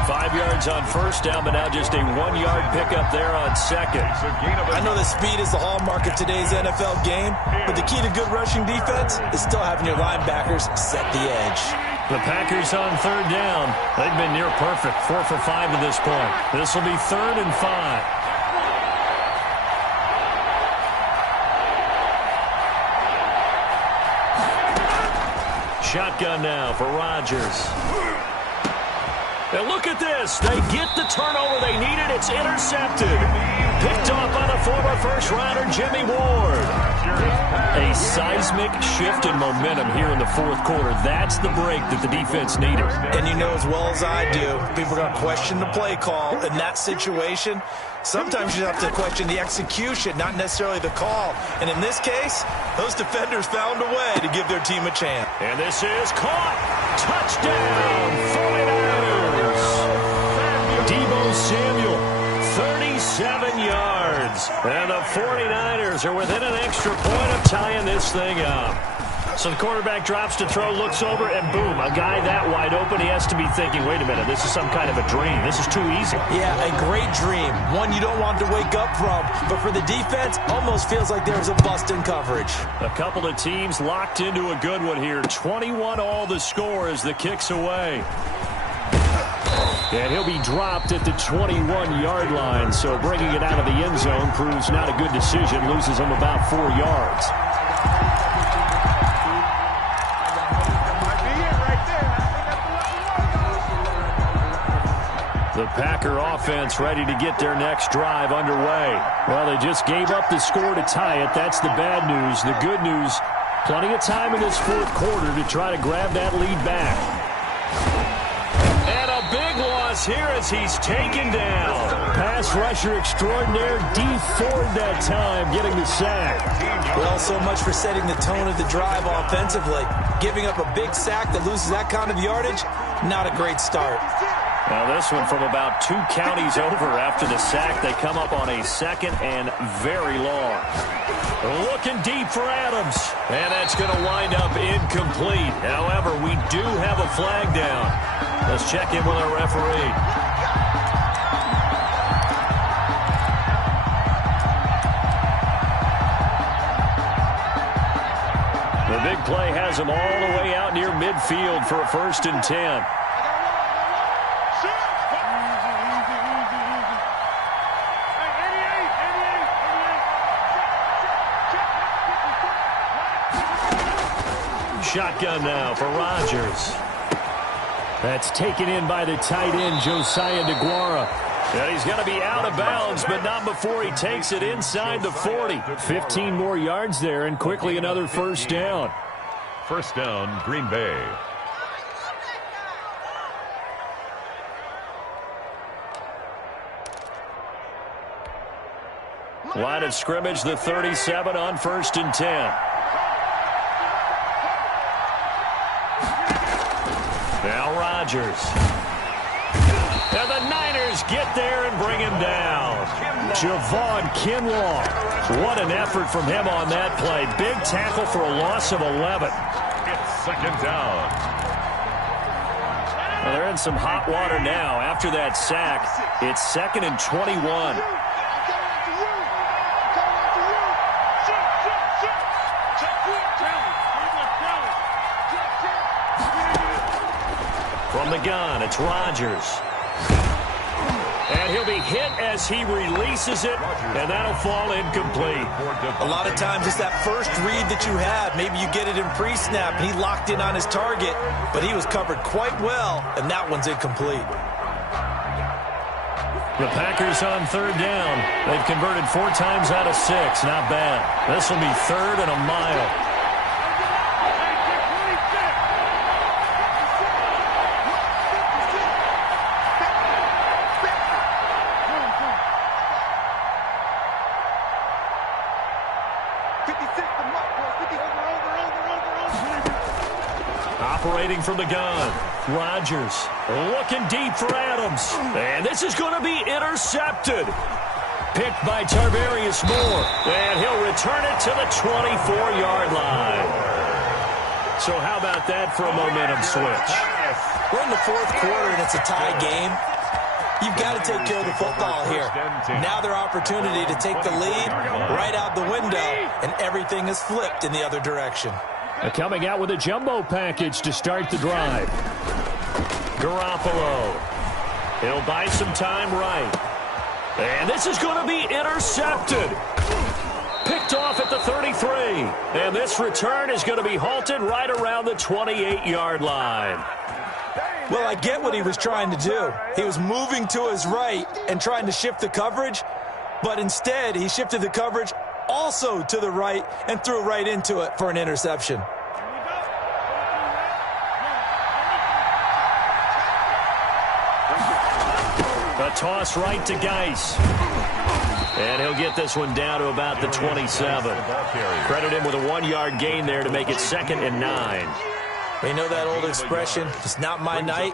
5 yards on first down, but now just a 1-yard pickup there on second. I know that speed is the hallmark of today's NFL game, but the key to good rushing defense is still having your linebackers set the edge. The Packers on third down. They've been near perfect, 4 for 5 to this point. This will be 3rd and 5. Shotgun now for Rodgers. And look at this. They get the turnover they needed. It's intercepted. Picked off by the former first-rounder Jimmy Ward. A seismic shift in momentum here in the fourth quarter. That's the break that the defense needed. And you know as well as I do, people are going to question the play call in that situation. Sometimes you have to question the execution, not necessarily the call. And in this case, those defenders found a way to give their team a chance. And this is caught. Touchdown, 49ers. Deebo Samuel, 37 yards. And the 49ers are within an extra point of tying this thing up. So the quarterback drops to throw, looks over, and boom, a guy that wide open, he has to be thinking, wait a minute, this is some kind of a dream. This is too easy. Yeah, a great dream. One you don't want to wake up from. But for the defense, almost feels like there was a bust in coverage. A couple of teams locked into a good one here. 21 all the score as the kick's away. And he'll be dropped at the 21-yard line. So bringing it out of the end zone proves not a good decision. Loses him about 4 yards. The Packer offense ready to get their next drive underway. Well, they just gave up the score to tie it. That's the bad news. The good news, plenty of time in this fourth quarter to try to grab that lead back. And a big loss here as he's taken down. Pass rusher extraordinaire, D Ford that time, getting the sack. Well, so much for setting the tone of the drive offensively. Giving up a big sack that loses that kind of yardage, not a great start. Now this one from about 2 counties over after the sack. They come up on a 2nd and very long. Looking deep for Adams. And that's going to wind up incomplete. However, we do have a flag down. Let's check in with our referee. The big play has him all the way out near midfield for a 1st and 10. Shotgun now for Rodgers. That's taken in by the tight end, Josiah DeGuara. And he's going to be out of bounds, but not before he takes it inside the 40. 15 more yards there, and quickly another 1st down. 1st down, Green Bay. Line of scrimmage, the 37 on 1st and 10. Now Rodgers. And the Niners get there and bring him down. Javon Kinlaw. What an effort from him on that play. Big tackle for a loss of 11. It's 2nd down. Well, they're in some hot water now. After that sack, it's 2nd and 21. From the gun, it's Rodgers. And he'll be hit as he releases it, and that'll fall incomplete. A lot of times it's that first read that you have. Maybe you get it in pre-snap, and he locked in on his target, but he was covered quite well, and that one's incomplete. The Packers on third down. They've converted 4 times out of 6. Not bad. This will be 3rd and a mile. Operating from the gun, Rodgers looking deep for Adams. And this is going to be intercepted. Picked by Tarvarius Moore. And he'll return it to the 24-yard line. So how about that for a momentum switch? We're in the 4th quarter, and it's a tie game. You've got to take care of the football here. Now their opportunity to take the lead right out the window, and everything is flipped in the other direction. Coming out with a jumbo package to start the drive. Garoppolo. He'll buy some time right. And this is going to be intercepted. Picked off at the 33. And this return is going to be halted right around the 28-yard line. Well, I get what he was trying to do. He was moving to his right and trying to shift the coverage, but instead he shifted the coverage also to the right and threw right into it for an interception. A toss right to Geis. And he'll get this one down to about the 27. Credit him with a 1-yard gain there to make it 2nd and 9. You know that old expression, it's not my night?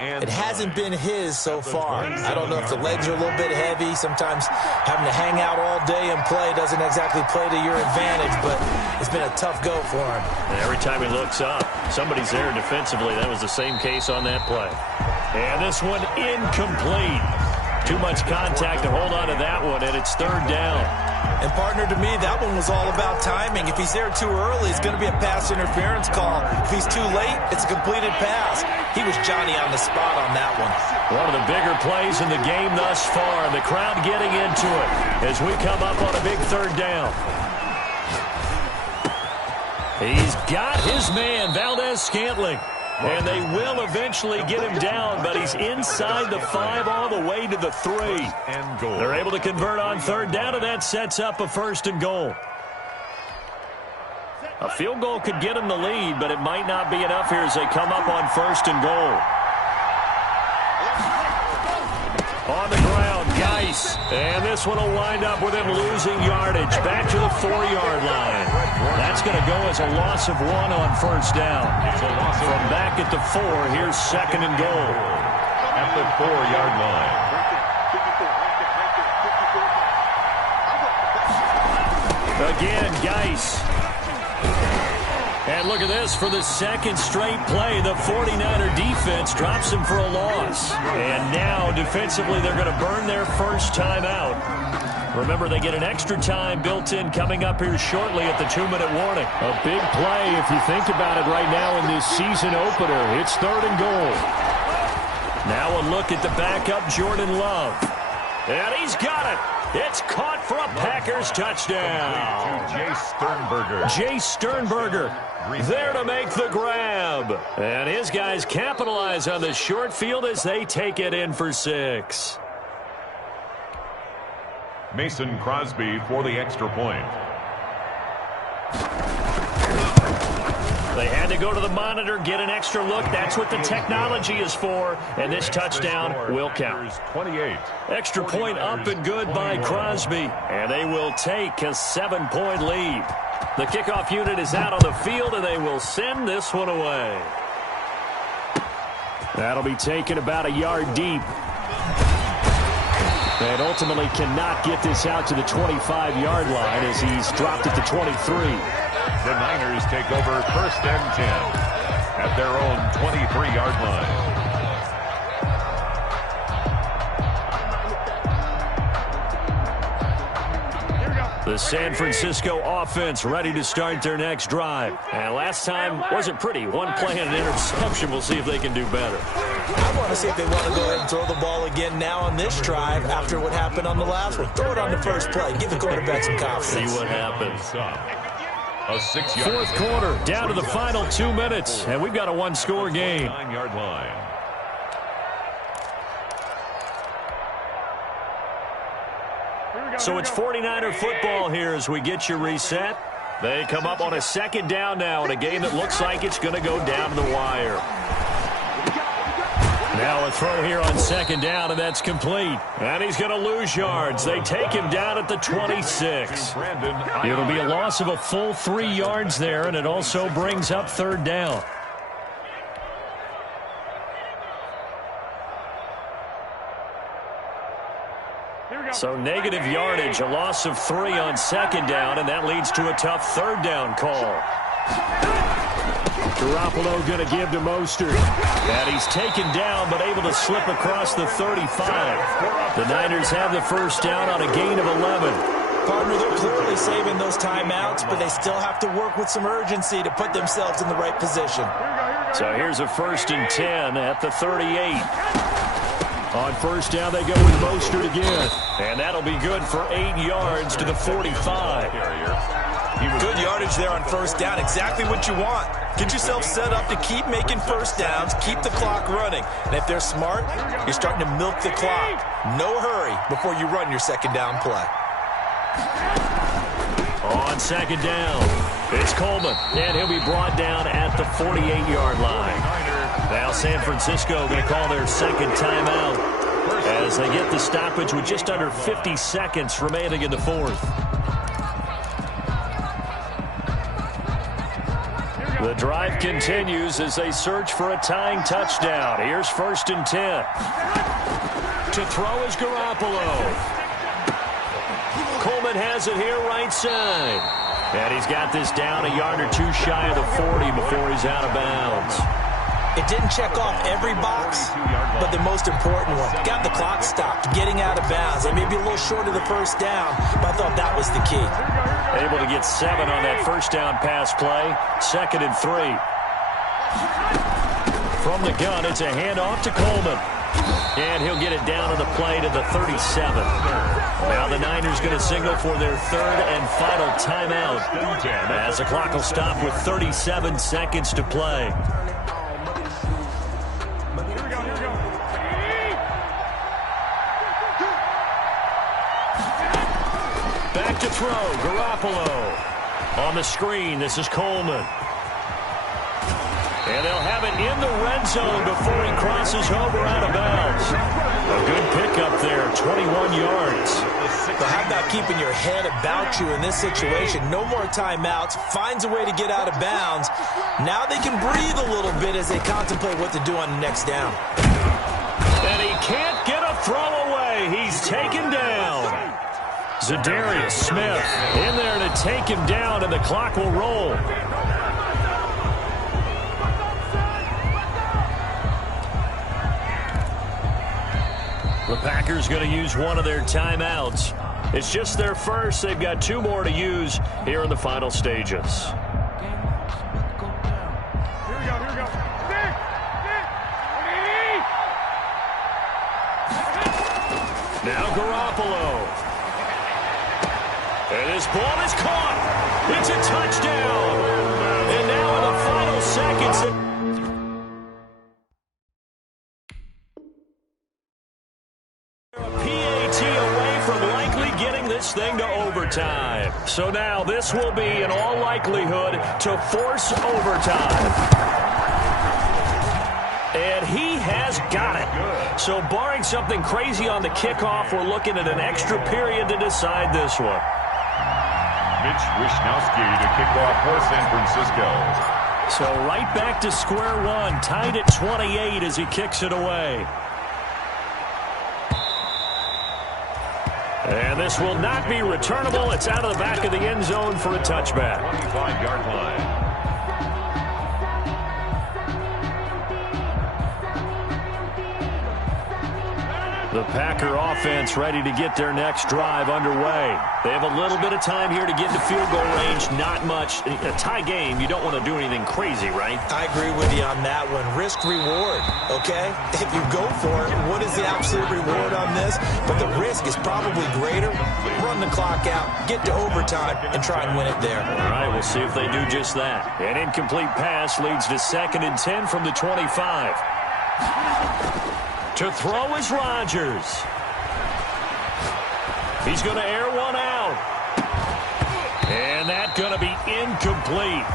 It hasn't been his so far. I don't know if the legs are a little bit heavy. Sometimes having to hang out all day and play doesn't exactly play to your advantage, but it's been a tough go for him. And every time he looks up, somebody's there defensively. That was the same case on that play. And this one incomplete. Too much contact to hold on to that one, and it's 3rd down. And, partner, to me, that one was all about timing. If he's there too early, it's going to be a pass interference call. If he's too late, it's a completed pass. He was Johnny on the spot on that one. One of the bigger plays in the game thus far. The crowd getting into it as we come up on a big 3rd down. He's got his man, Valdez-Scantling. And they will eventually get him down, but he's inside the 5 all the way to the 3. They're able to convert on 3rd down, and that sets up a 1st and goal. A field goal could get him the lead, but it might not be enough here as they come up on 1st and goal. On the ground, Geis. And this one will wind up with him losing yardage back to the 4-yard line. That's going to go as a loss of 1 on 1st down. From back at the 4, here's 2nd and goal. At the 4-yard line. Again, Geis. And look at this. For the 2nd straight play, the 49er defense drops him for a loss. And now, defensively, they're going to burn their first time out. Remember, they get an extra time built in coming up here shortly at the 2-minute warning. A big play if you think about it right now in this season opener. It's 3rd and goal. Now a look at the backup, Jordan Love. And he's got it. It's caught for a Packers touchdown. Jay Sternberger there to make the grab. And his guys capitalize on the short field as they take it in for 6. Mason Crosby for the extra point. They had to go to the monitor, get an extra look. That's what the technology is for. And this touchdown will count. 28. Extra point up and good by Crosby. And they will take a 7-point lead. The kickoff unit is out on the field, and they will send this one away. That'll be taken about a yard deep. And ultimately cannot get this out to the 25-yard line as he's dropped at the 23. The Niners take over 1st and 10 at their own 23-yard line. Here we go. The San Francisco offense ready to start their next drive. And last time wasn't pretty. One play and an interception. We'll see if they can do better. I want to see if they want to go ahead and throw the ball again now on this drive after what happened on the last one. Throw it on the first play. Give the quarterback some confidence. See what happens. A 6-yard. Fourth quarter, down to the final 2 minutes. And we've got a one-score game. 9-yard line. So it's 49er football here as we get you reset. They come up on a second down now in a game that looks like it's going to go down to the wire. Now a throw here on second down, and that's complete. And he's going to lose yards. They take him down at the 26. It'll be a loss of a full 3 yards there, and it also brings up third down. So negative yardage, a loss of 3 on second down, and that leads to a tough third down call. Garoppolo going to give to Mostert. And he's taken down but able to slip across the 35. The Niners have the first down on a gain of 11. Partner, they're clearly saving those timeouts, but they still have to work with some urgency to put themselves in the right position. So here's a 1st and 10 at the 38. On first down, they go with Mostert again. And that'll be good for 8 yards to the 45. Good yardage there on first down. Exactly what you want. Get yourself set up to keep making first downs, keep the clock running. And if they're smart, you're starting to milk the clock. No hurry before you run your second down play. On second down, it's Coleman. And he'll be brought down at the 48-yard line. Now San Francisco going to call their second timeout as they get the stoppage with just under 50 seconds remaining in the fourth. The drive continues as they search for a tying touchdown. Here's 1st and 10. To throw is Garoppolo. Coleman has it here right side. And he's got this down a yard or two shy of the 40 before he's out of bounds. It didn't check off every box, but the most important one. Got the clock stopped, getting out of bounds. They may be a little short of the first down, but I thought that was the key. Able to get 7 on that first down pass play. 2nd and 3. From the gun, it's a handoff to Coleman. And he'll get it down on the play to the 37. Now the Niners going to signal for their third and final timeout as the clock will stop with 37 seconds to play. Back to throw, Garoppolo. On the screen, this is Coleman. And they'll have it in the red zone before he crosses over out of bounds. A good pickup there, 21 yards. But how about keeping your head about you in this situation? No more timeouts. Finds a way to get out of bounds. Now they can breathe a little bit as they contemplate what to do on the next down. And he can't get a throw away. He's taken down. Zadarius Smith in there to take him down, and the clock will roll. The Packers going to use one of their timeouts. It's just their first. They've got 2 more to use here in the final stages. Now Garoppolo. And this ball is caught. It's a touchdown. And now in the final seconds. PAT away from likely getting this thing to overtime. So now this will be, in all likelihood, to force overtime. And he has got it. So barring something crazy on the kickoff, we're looking at an extra period to decide this one. Mitch Wishnowsky to kick off for San Francisco. So right back to square one, tied at 28 as he kicks it away. And this will not be returnable. It's out of the back of the end zone for a touchback. 25-yard line. The Packer offense ready to get their next drive underway. They have a little bit of time here to get into field goal range. Not much. A tie game, you don't want to do anything crazy, right? I agree with you on that one. Risk-reward, okay? If you go for it, what is the absolute reward on this? But the risk is probably greater. Run the clock out, get to overtime, and try and win it there. All right, we'll see if they do just that. An incomplete pass leads to 2nd and 10 from the 25. To throw is Rodgers. He's going to air one out. And that's going to be incomplete.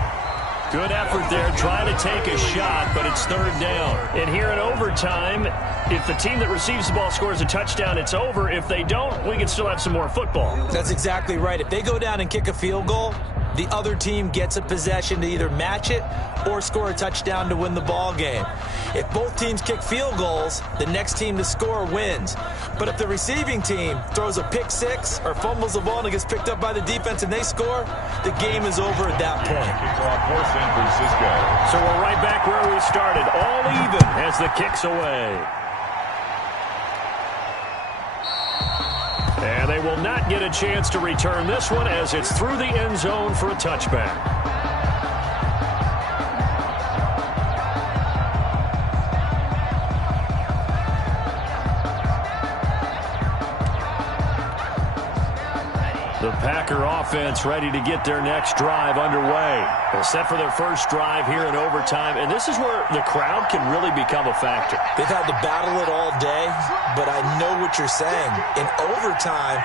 Good effort there, trying to take a shot, but it's 3rd down. And here in overtime, if the team that receives the ball scores a touchdown, it's over. If they don't, we can still have some more football. That's exactly right. If they go down and kick a field goal, the other team gets a possession to either match it or score a touchdown to win the ball game. If both teams kick field goals, the next team to score wins. But if the receiving team throws a pick six or fumbles the ball and it gets picked up by the defense and they score, the game is over at that point. Kickoff for San Francisco. So we're right back where we started, all even as the kick's away. And they will not get a chance to return this one as it's through the end zone for a touchback. The Packer offense ready to get their next drive underway. They're set for their first drive here in overtime, and this is where the crowd can really become a factor. They've had to battle it all day, but I know what you're saying. In overtime,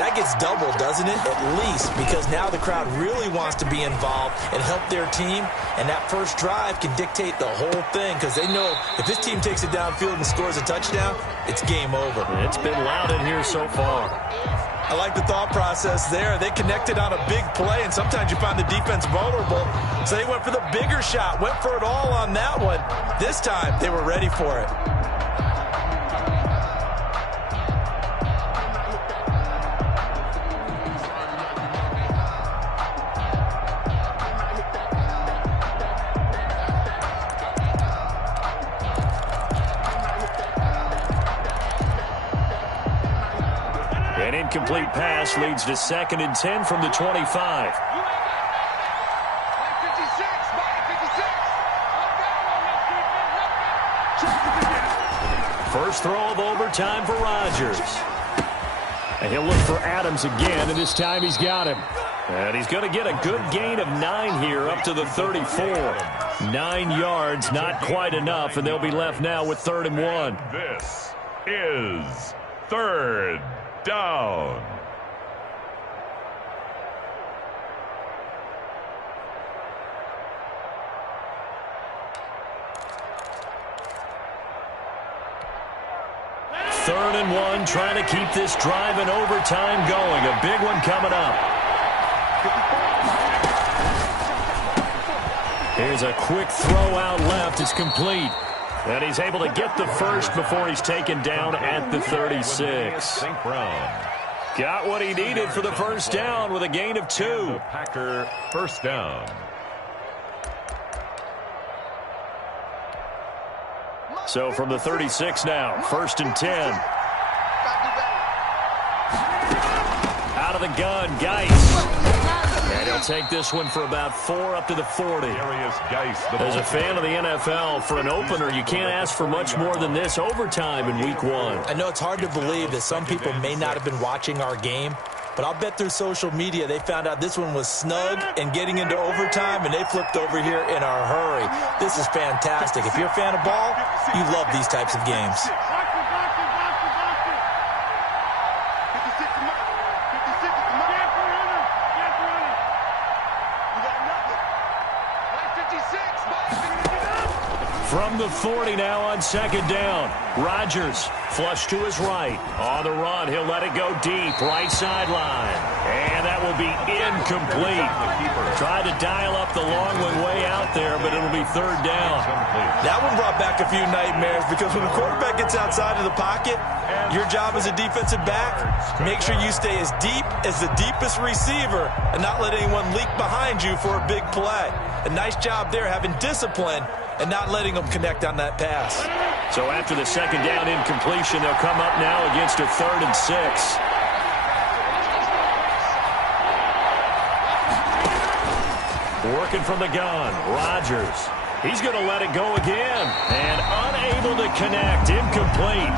that gets doubled, doesn't it? At least, because now the crowd really wants to be involved and help their team, and that first drive can dictate the whole thing because they know if this team takes it downfield and scores a touchdown, it's game over. It's been loud in here so far. I like the thought process there. They connected on a big play, and sometimes you find the defense vulnerable. So they went for the bigger shot, went for it all on that one. This time, they were ready for it. An incomplete pass leads to 2nd and 10 from the 25. First throw of overtime for Rodgers. And he'll look for Adams again, and this time he's got him. And he's going to get a good gain of 9 here up to the 34. 9 yards, not quite enough, and they'll be left now with 3rd and 1. This is 3rd down. Third and 1, trying to keep this drive in overtime going. A big one coming up. Here's a quick throw out left. It's complete. And he's able to get the first before he's taken down at the 36. St. Brown. Got what he needed for the first down with a gain of 2. The Packer first down. So from the 36 now, 1st and 10. Out of the gun, Geis. And he'll take this one for about 4 up to the 40. As a fan of the NFL, for an opener, you can't ask for much more than this overtime in week 1. I know it's hard to believe that some people may not have been watching our game, but I'll bet through social media they found out this one was snug and getting into overtime, and they flipped over here in a hurry. This is fantastic. If you're a fan of ball, you love these types of games. From the 40 now on 2nd down. Rodgers flush to his right. On the run, he'll let it go deep. Right sideline. And that will be incomplete. Tried to dial up the long one way out there, but it'll be 3rd down. That one brought back a few nightmares because when the quarterback gets outside of the pocket, your job as a defensive back, make sure you stay as deep as the deepest receiver and not let anyone leak behind you for a big play. A nice job there having discipline and not letting them connect on that pass. So after the second down incompletion, they'll come up now against a 3rd and 6. Working from the gun, Rodgers. He's going to let it go again. And unable to connect, incomplete.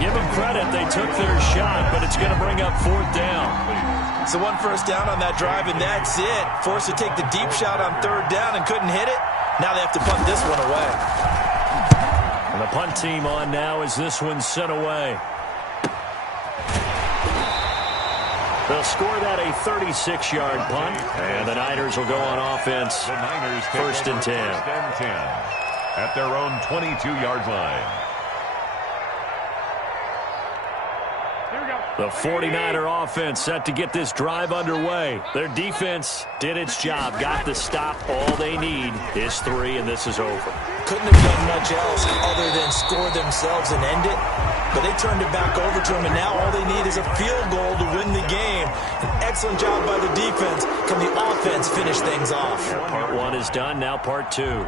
Give them credit, they took their shot, but it's going to bring up 4th down. So 1 first down on that drive, and that's it. Forced to take the deep shot on 3rd down and couldn't hit it. Now they have to punt this one away. And the punt team on now as this one's sent away. They'll score that a 36-yard punt, and the Niners will go on offense. The Niners take 1st and 10. 1st and 10 at their own 22-yard line. The 49er offense set to get this drive underway. Their defense did its job, got the stop. All they need is 3, and this is over. Couldn't have done much else other than score themselves and end it. But they turned it back over to him, and now all they need is a field goal to win the game. An excellent job by the defense. Can the offense finish things off? Part 1 is done, now part 2.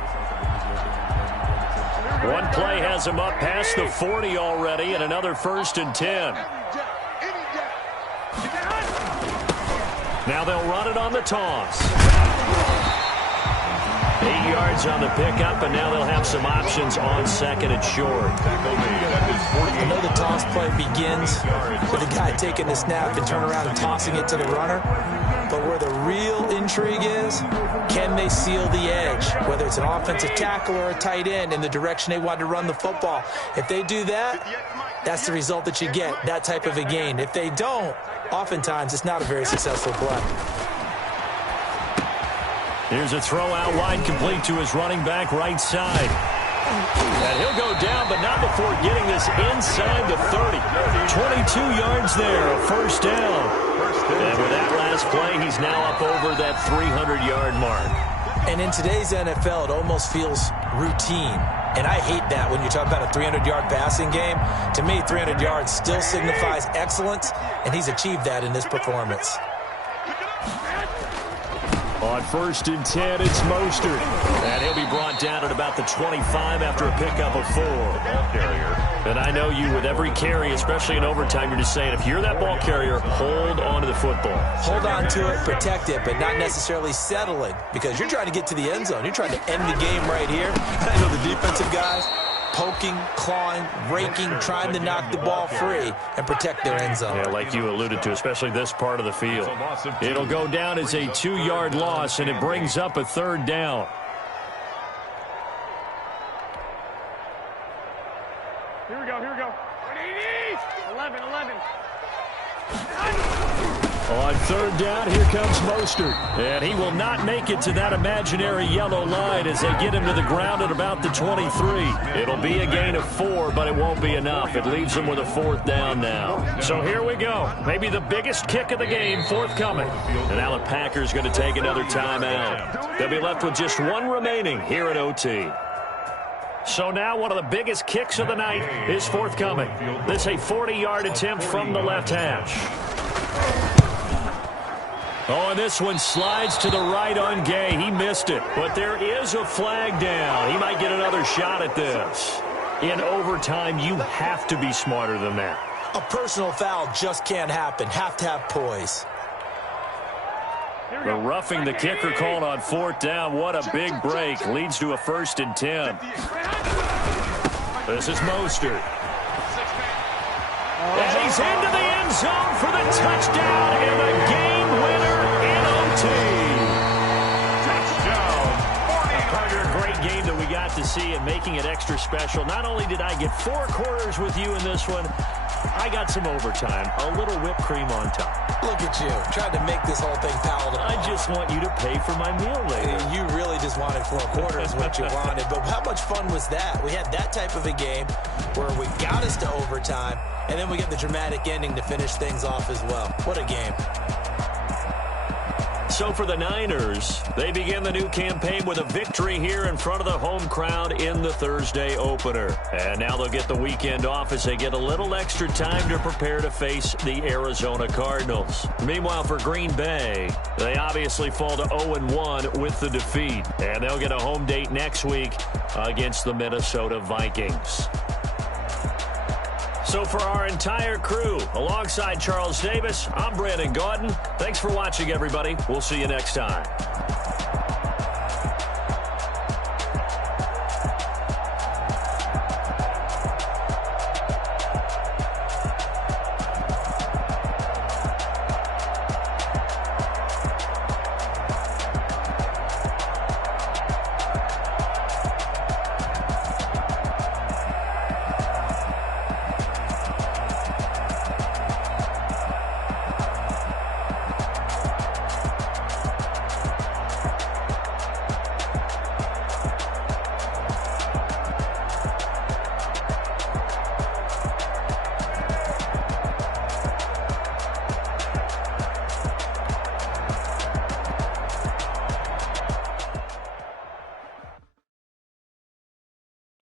One play has him up past the 40 already, and another 1st and 10. Now they'll run it on the toss. 8 yards on the pickup, and now they'll have some options on 2nd and short. I know the toss play begins with the guy taking the snap and turn around and tossing it to the runner. But where the real intrigue is, can they seal the edge? Whether it's an offensive tackle or a tight end in the direction they want to run the football. If they do that, that's the result that you get, that type of a gain. If they don't, oftentimes it's not a very successful play. Here's a throw out wide, complete to his running back right side. And he'll go down, but not before getting this inside the 30. 22 yards there, a 1st down. And with that last play, he's now up over that 300-yard mark. And in today's NFL, it almost feels routine. And I hate that when you talk about a 300-yard passing game. To me, 300 yards still signifies excellence, and he's achieved that in this performance. On 1st and 10, it's Mostert. And he'll be brought down at about the 25 after a pickup of 4. And I know you, with every carry, especially in overtime, you're just saying, if you're that ball carrier, hold on to the football. Hold on to it, protect it, but not necessarily settling, because you're trying to get to the end zone. You're trying to end the game right here. I know the defensive guys poking, clawing, raking, trying to knock the ball free and protect their end zone. Yeah, like you alluded to, especially this part of the field. It'll go down as a 2-yard loss, and it brings up a 3rd down. Here we go. 11. On 3rd down, here comes Mostert. And he will not make it to that imaginary yellow line as they get him to the ground at about the 23. It'll be a gain of 4, but it won't be enough. It leaves them with a 4th down now. So here we go. Maybe the biggest kick of the game forthcoming. And now the Packers going to take another timeout. They'll be left with just 1 remaining here at OT. So now one of the biggest kicks of the night is forthcoming. This a 40-yard attempt from the left hash. Oh, and this one slides to the right on Gay. He missed it, but there is a flag down. He might get another shot at this. In overtime, you have to be smarter than that. A personal foul just can't happen. Have to have poise. The roughing the kicker called on 4th down. What a big break. Leads to a 1st and 10. This is Mostert. And he's into the end zone for the touchdown and the game winner in OT. Touchdown. A great game that we got to see and making it extra special. Not only did I get 4 quarters with you in this one, I got some overtime, a little whipped cream on top. Look at you, trying to make this whole thing palatable. I just want you to pay for my meal later. You really just wanted 4 quarters, what you wanted. But how much fun was that? We had that type of a game where we got us to overtime, and then we get the dramatic ending to finish things off as well. What a game. So for the Niners, they begin the new campaign with a victory here in front of the home crowd in the Thursday opener. And now they'll get the weekend off as they get a little extra time to prepare to face the Arizona Cardinals. Meanwhile, for Green Bay, they obviously fall to 0-1 with the defeat. And they'll get a home date next week against the Minnesota Vikings. So for our entire crew, alongside Charles Davis, I'm Brandon Gaudin. Thanks for watching, everybody. We'll see you next time.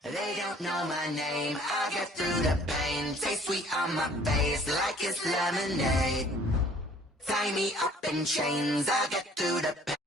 They don't know my name, I get through the pain. Taste sweet on my face like it's lemonade. Tie me up in chains, I get through the pain.